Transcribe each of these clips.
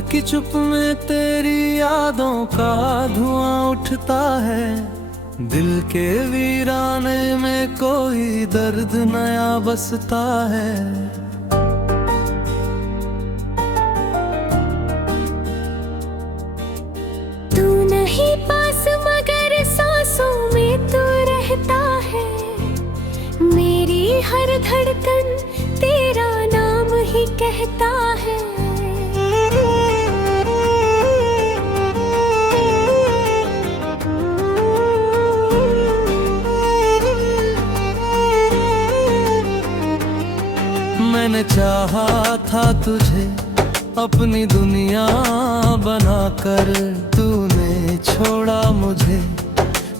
की चुप में तेरी यादों का धुआं उठता है। दिल के वीराने में कोई दर्द नया बसता है। तू नहीं पास मगर सांसों में तू रहता है। मेरी हर धड़कन तेरा नाम ही कहता है। मैंने चाहा था तुझे अपनी दुनिया बनाकर, तूने छोड़ा मुझे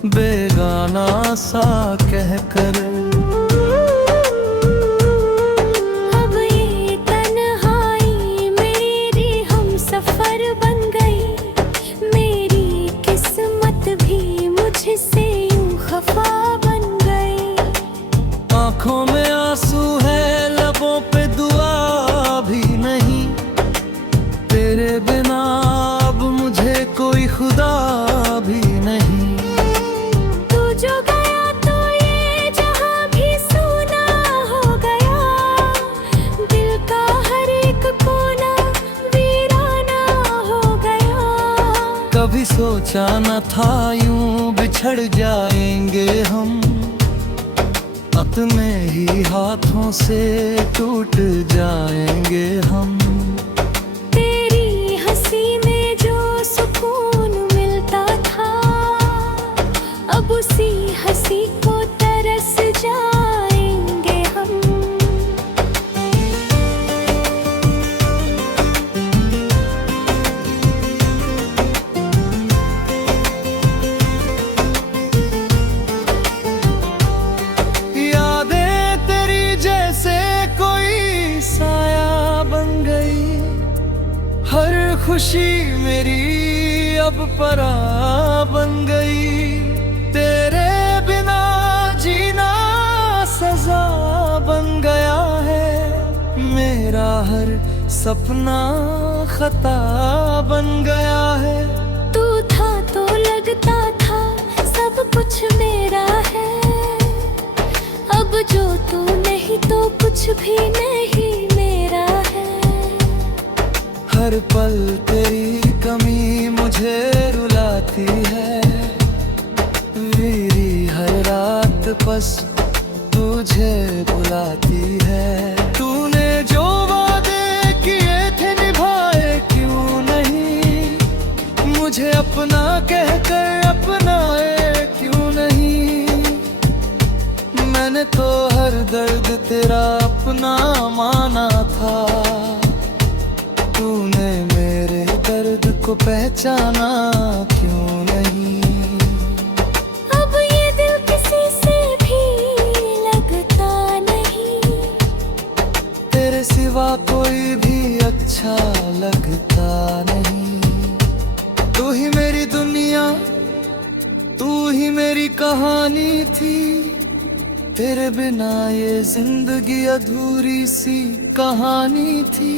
बेगाना सा कहकर। अब ये तन्हाई मेरी हम सफर बन गई। मेरी किस्मत भी मुझसे यूं खफा बन गई। आंखों में आंसू है, लबों पे दुआ भी नहीं। तेरे बिना अब मुझे कोई खुदा भी नहीं। तू जो गया तो ये जहां भी सूना हो गया। दिल का हर एक कोना वीराना हो गया। कभी सोचा न था यूं बिछड़ जाएंगे हम, अपने ही हाथों से टूट जाएंगे हम। तेरी हंसी में जो सुकून मिलता था, अब उसी हंसी को तरस जाएंगे हम। यादें तेरी जैसे कोई साया बन गई। हर खुशी मेरी अब परा बन गई। तेरे बिना जीना सजा बन गया है। मेरा हर सपना खता बन गया है। तू था तो लगता था सब कुछ मेरा है। अब जो तू नहीं तो कुछ भी नहीं मेरा है। हर पल तेरी कमी मुझे रुलाती है। मेरी हर रात बस तुझे बुलाती है। तूने जो वादे किए थे निभाए क्यों नहीं? मुझे अपना कहकर अपनाए क्यों नहीं? मैंने तो हर दर्द तेरा अपना माना था। तूने मेरे दर्द को पहचाना क्यों नहीं? अब ये दिल किसी से भी लगता नहीं। तेरे सिवा कोई भी अच्छा लगता नहीं। तू ही मेरी दुनिया, तू ही मेरी कहानी थी। तेरे बिना ये जिंदगी अधूरी सी कहानी थी।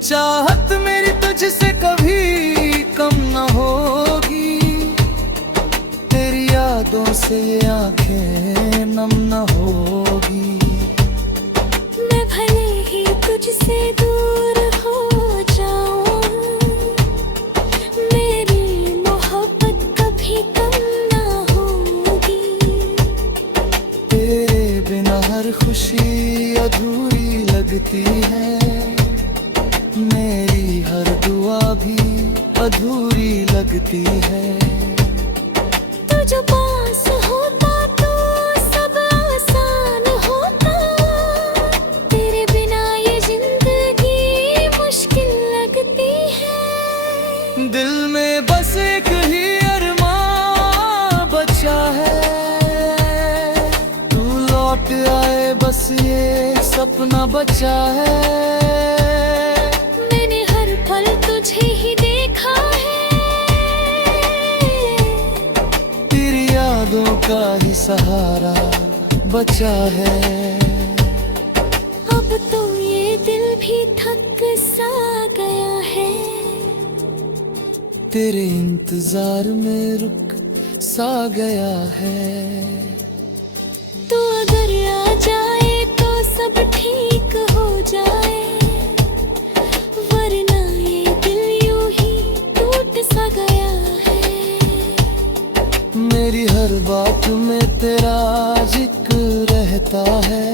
चाहत मेरी तुझसे कभी कम न होगी। तेरी यादों से ये आंखें नम न होगी। मैं भले ही तुझसे दूर हो जाऊं, मेरी मोहब्बत कभी कम ना होगी। तेरे बिना हर खुशी अधूरी लगती है। मेरी हर दुआ भी अधूरी लगती है। तू जो पास होता तो सब आसान होता। तेरे बिना ये जिंदगी मुश्किल लगती है। दिल में बस एक ही अरमान बचा है। तू लौट आए बस ये सपना बचा है। मैंने हर पल तुझे ही देखा है। तेरी यादों का ही सहारा बचा है। अब तो ये दिल भी थक सा गया है। तेरे इंतजार में रुक सा गया है। तू अगर आ जाए तो सब ठीक हो जाए, वरना ये दिल यूं ही टूट सा गया है। मेरी हर बात में तेरा जिक्र रहता है।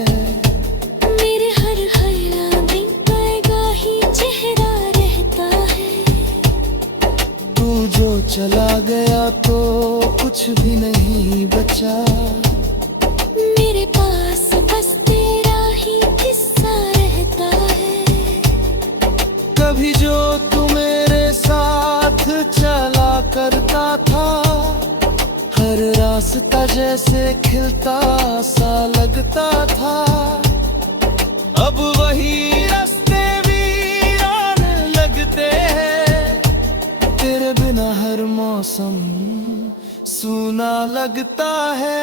मेरे हर में आएगा ही चेहरा रहता है। तू जो चला गया तो कुछ भी नहीं बचा। मेरे पास बस तेरा ही किस्सा रहता है। कभी जो तू मेरे साथ चला करता था, हर रास्ता जैसे खिलता सा लगता था। अब वही रास्ते वीरान लगते हैं। तेरे बिना हर मौसम सूना लगता है।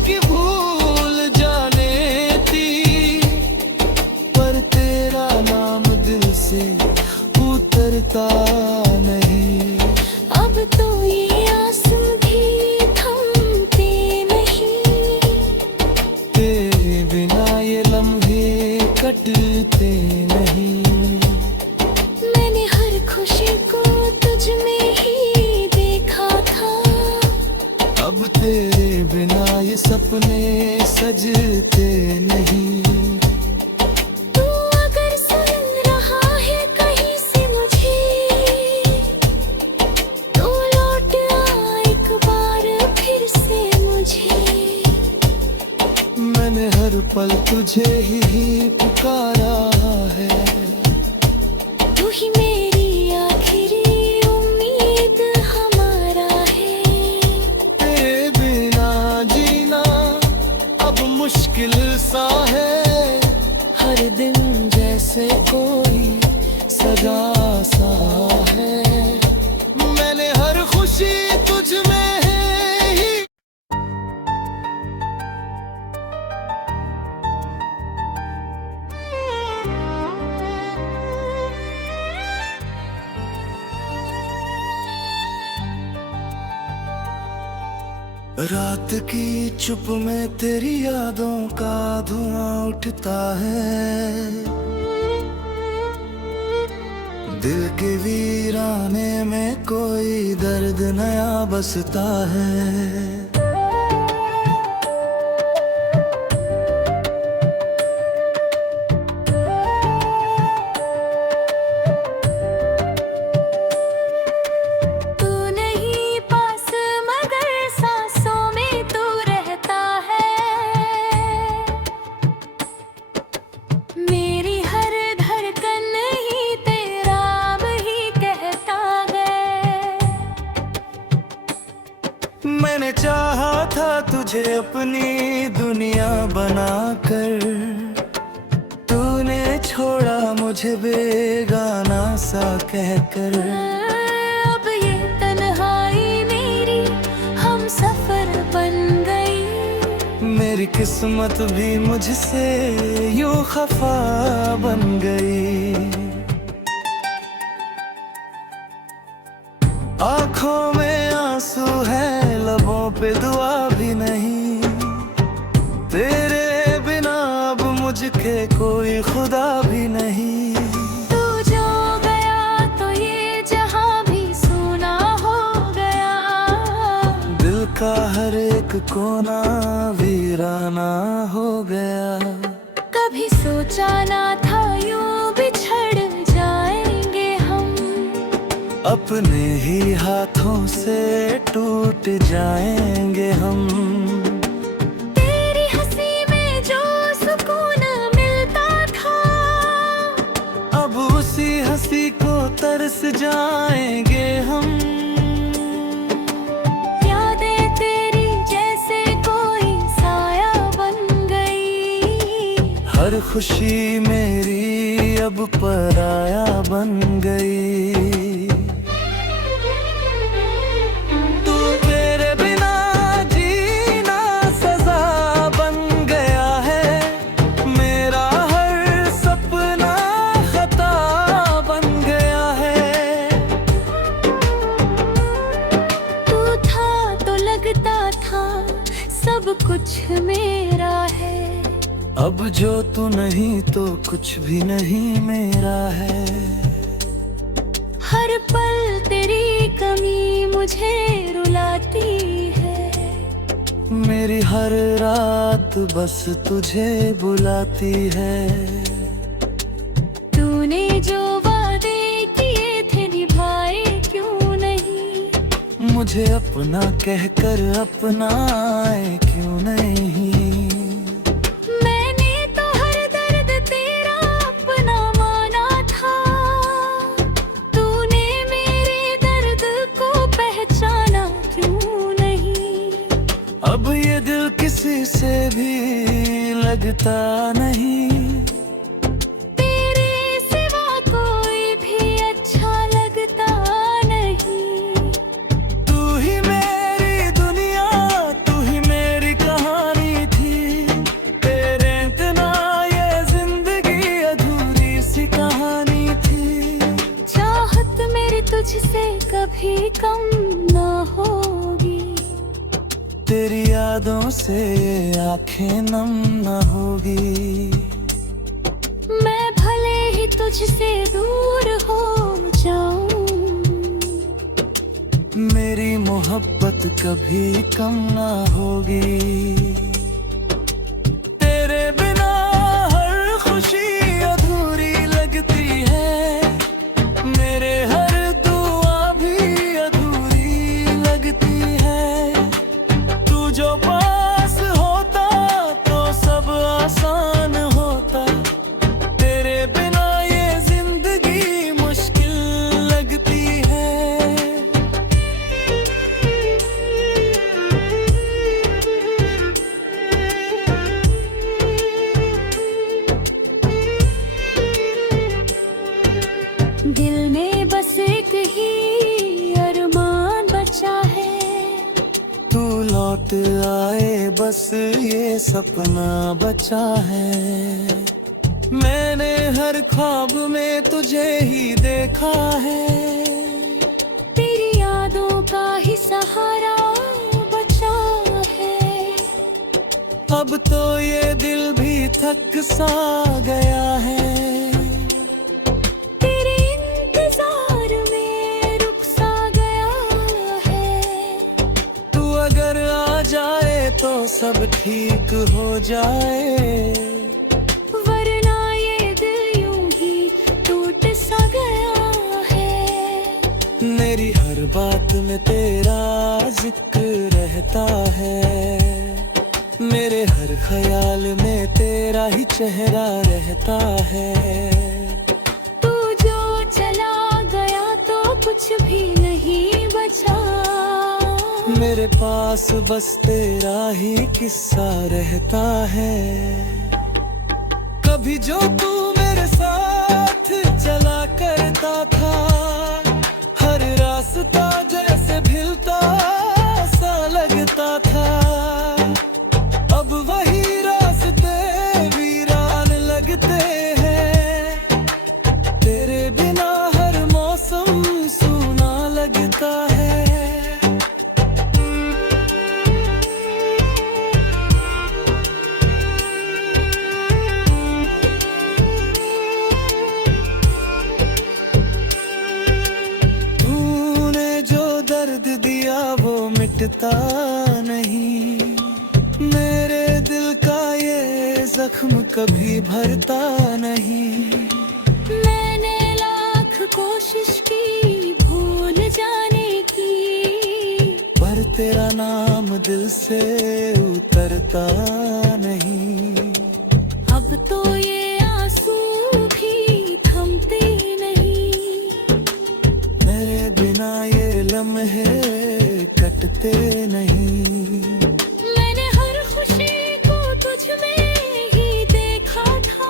की भूल जाने थी, पर तेरा नाम दिल से उतरता नहीं। अब तो ये आंसू भी थमते नहीं। तेरे बिना ये लम्हे कटते नहीं। मैंने हर खुशी को तुझ में ही देखा था। अब तेरे बिना ये सपने सजते नहीं। तू अगर सुन रहा है कहीं से मुझे, तो लौट आ एक बार फिर से मुझे। मैंने हर पल तुझे ही पुकारा है। तू ही मेरी आखिरी उम्मीद हमारा है। तेरे बिना जीना अब मुश्किल सा है। हर दिन जैसे कोई सजा सा है। मैंने हर खुशी तुझ में है ही। रात की चुप में तेरी यादों का धुआं उठता है। दिल के वीराने में कोई दर्द नया बसता है। मैंने चाहा था तुझे अपनी दुनिया बनाकर, तूने छोड़ा मुझे बेगाना सा कहकर। अब ये तन्हाई मेरी हम सफर बन गई। मेरी किस्मत भी मुझसे यूं खफा बन गई। आँखों में आंसू है, लबों पे दुआ भी नहीं। तेरे बिना अब मुझके कोई खुदा भी नहीं। तू जो गया तो ये जहां भी सूना हो गया। दिल का हर एक कोना वीराना हो गया। कभी सोचा ना था यूं बिछड़ जाएंगे हम। अपने ही हाथों से टूट जाएंगे हम। तेरी हंसी में जो सुकून मिलता था, अब उसी हंसी को तरस जा खुशी मेरी अब पराया बन गई। तू तेरे बिना जीना सजा बन गया है, मेरा हर सपना खता बन गया है। तू था तो लगता था सब कुछ मेरा है, अब जो तू नहीं तो कुछ भी नहीं मेरा है। हर पल तेरी कमी मुझे रुलाती है, मेरी हर रात बस तुझे बुलाती है। तूने जो वादे किए थे निभाए क्यों नहीं, मुझे अपना कहकर अपनाए क्यों नहीं। मैंने तो हर दर्द तेरा अपना माना था, तूने मेरे दर्द को पहचाना क्यों नहीं। अब ये दिल किसी से भी लगता नहीं, तेरे सिवा कोई भी अच्छा लगता नहीं। तू ही मेरी दुनिया, तू ही मेरी कहानी थी। तेरे बिना ये जिंदगी अधूरी सी कहानी थी। चाहत मेरी तुझसे कभी कम ना होगी, तेरी यादों से ये आंखें नम न होगी। मैं भले ही तुझसे दूर हो जाऊं, मेरी मोहब्बत कभी कम ना होगी। तेरे बिना हर खुशी अधूरी लगती है, मेरे हर दुआ भी अधूरी लगती है। तू जो पास होता तो सब आसान होता, तेरे बिना ये जिंदगी मुश्किल लगती है। दिल में बस एक ही अरमान बचा है, तू लौट आए बस ये सपना बचा है। मैंने हर ख्वाब में तुझे ही देखा है, तेरी यादों का ही सहारा बचा है। अब तो ये दिल भी थक सा गया है। तेरे इंतजार में रुक सा गया है, तू अगर आ जाए तो सब ठीक हो जाए, वरना ये दिल यूं ही टूट सा गया है। मेरी हर बात में तेरा जिक्र रहता है, मेरे हर ख्याल में तेरा ही चेहरा रहता है। तू जो चला गया तो कुछ भी नहीं बचा, मेरे पास बस तेरा ही किस्सा रहता है। कभी जो तू मेरे साथ चला करता था, हर रास्ता जैसे भिलता सा लगता था। अब वही रास्ते वीरान लगते हैं, तेरे बिना हर मौसम सूना लगता है। तूने जो दर्द दिया वो मिटता नहीं, मेरे दिल का ये जख्म कभी भरता नहीं। मैंने लाख कोशिश की भूल जाने की, पर तेरा नाम दिल से उतरता नहीं। अब तो ये आंसू भी थमते नहीं, मेरे बिना ये लम्हे कटते नहीं। मैंने हर खुशी को तुझ में ही देखा था,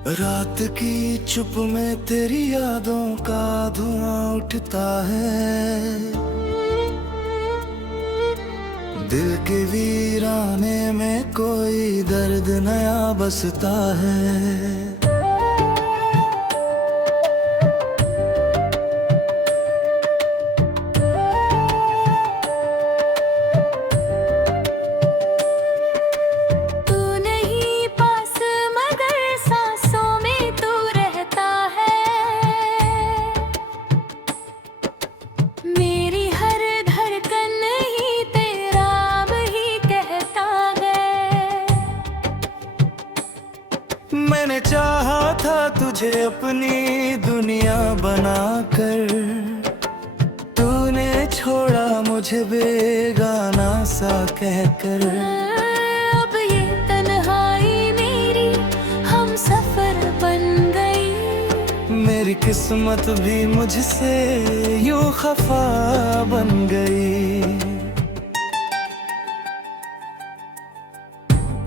रात की चुप में तेरी यादों का धुआं उठता है, दिल के वीराने में कोई दर्द नया बसता है। मैंने चाहा था तुझे अपनी दुनिया बनाकर, तूने छोड़ा मुझे बेगाना सा कहकर। अब ये तन्हाई मेरी हम सफर बन गई, मेरी किस्मत भी मुझसे यूं खफा बन गई।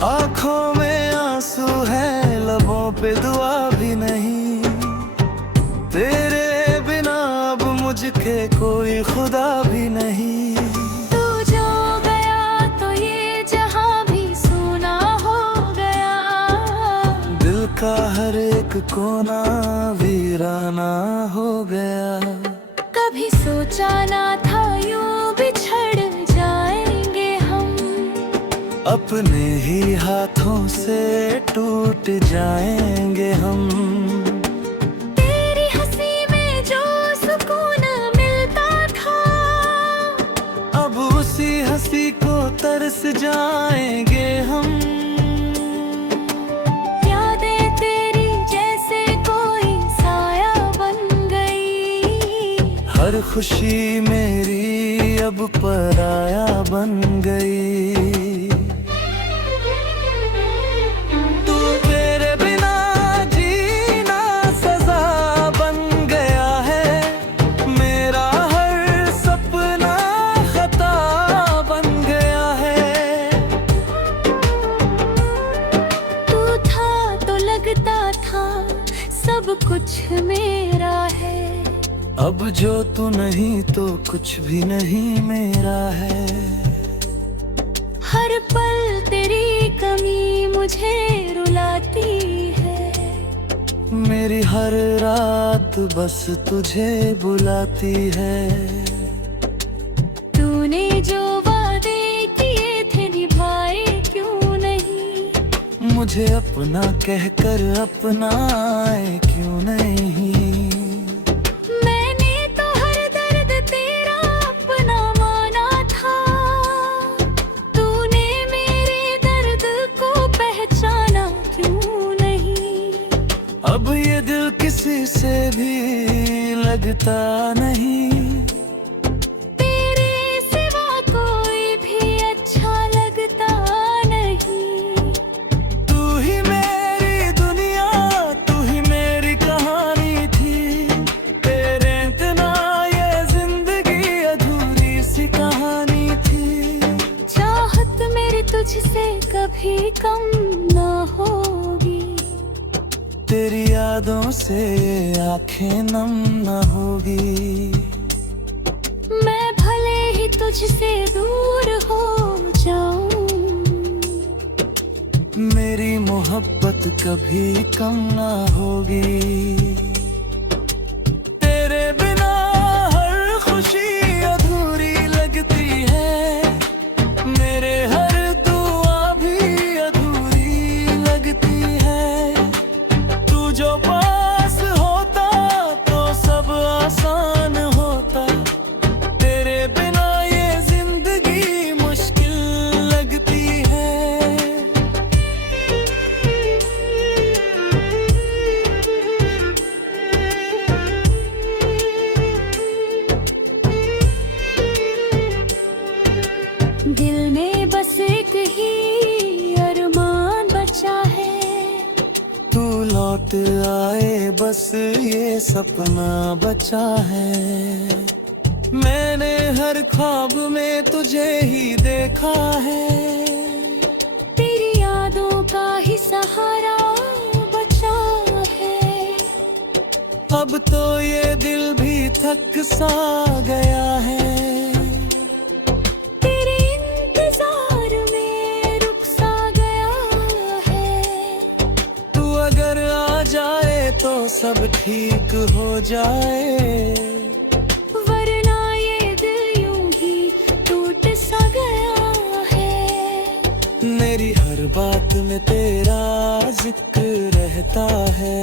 आँखों में आंसू है, लबों पे दुआ भी नहीं, तेरे बिना अब मुझके कोई खुदा भी नहीं। तू जो गया तो ये जहां भी सूना हो गया, दिल का हर एक कोना वीराना हो गया। कभी सोचा ना था यूं बिछड़ जाएंगे हम, अपने ही हाथों से टूट जाएंगे हम। तेरी हंसी में जो सुकून मिलता था, अब उसी हंसी को तरस जाएंगे हम। यादें तेरी जैसे कोई साया बन गई, हर खुशी मेरी अब पराया बन गई। सब कुछ मेरा है, अब जो तू नहीं तो कुछ भी नहीं मेरा है। हर पल तेरी कमी मुझे रुलाती है, मेरी हर रात बस तुझे बुलाती है। तूने जो वादे किए थे निभाए क्यों नहीं, मुझे अपना कहकर अपनाए क्यों नहीं। मैंने तो हर दर्द तेरा अपना माना था, तूने मेरे दर्द को पहचाना क्यों नहीं। अब ये दिल किसी से भी लगता नहीं, तेरे सिवा कोई भी अच्छा लगता नहीं। तू ही मेरी दुनिया, तू ही मेरी कहानी थी, तेरे बिना ये जिंदगी अधूरी सी कहानी थी। चाहत मेरी तुझसे कभी कम ना होगी, तेरी यादों से आंखें नम न होगी। मैं भले ही तुझसे दूर हो जाऊं, मेरी मोहब्बत कभी कम ना होगी। तेरे बिना हर खुशी अधूरी लगती है, मेरे हर दुआ भी अधूरी लगती है। तू जो पास होता तो सब आसान होता, तेरे बिना ये जिंदगी मुश्किल लगती है। दिल में बस एक ही अरमान बचा है, तू लौट आए बस ये सपना बचा है। मैंने हर ख्वाब में तुझे ही देखा है, तेरी यादों का ही सहारा बचा अब तो ये दिल भी थक सा गया है, तेरे इंतजार में रुक सा गया है। तू अगर आ जाए तो सब ठीक हो जाए, वरना ये दिल यूं ही टूट सा गया है। मेरी हर बात में तेरा जिक्र रहता है,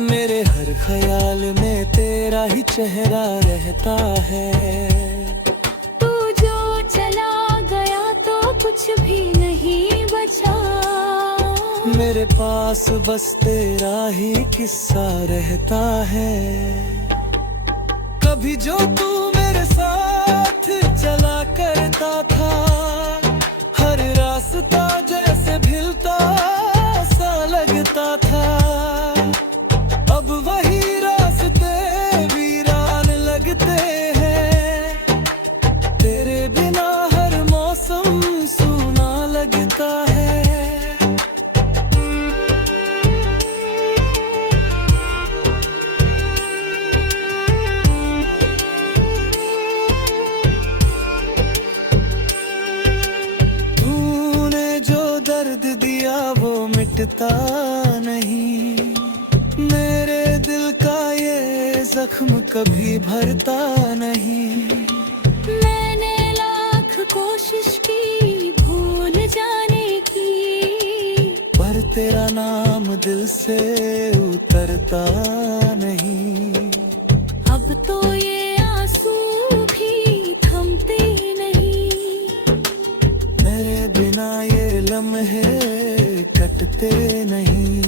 मेरे हर ख्याल में तेरा ही चेहरा रहता है। तू जो चला गया तो कुछ भी नहीं बचा, मेरे पास बस तेरा ही किस्सा रहता है। कभी जो तू मेरे साथ चला करता था, हर रास्ता जैसे भिलता सा लगता था, अब वही रास्ते वीरान लगते हैं। तेरे बिना हर मौसम सूना लगता है। तूने जो दर्द दिया वो मिटता नहीं, मेरे दिल का ये जख्म कभी भरता नहीं। मैंने लाख कोशिश की भूल जाने की, पर तेरा नाम दिल से उतरता नहीं। अब तो ये आंसू भी थमते नहीं, मेरे बिना ये लम्हे कटते नहीं।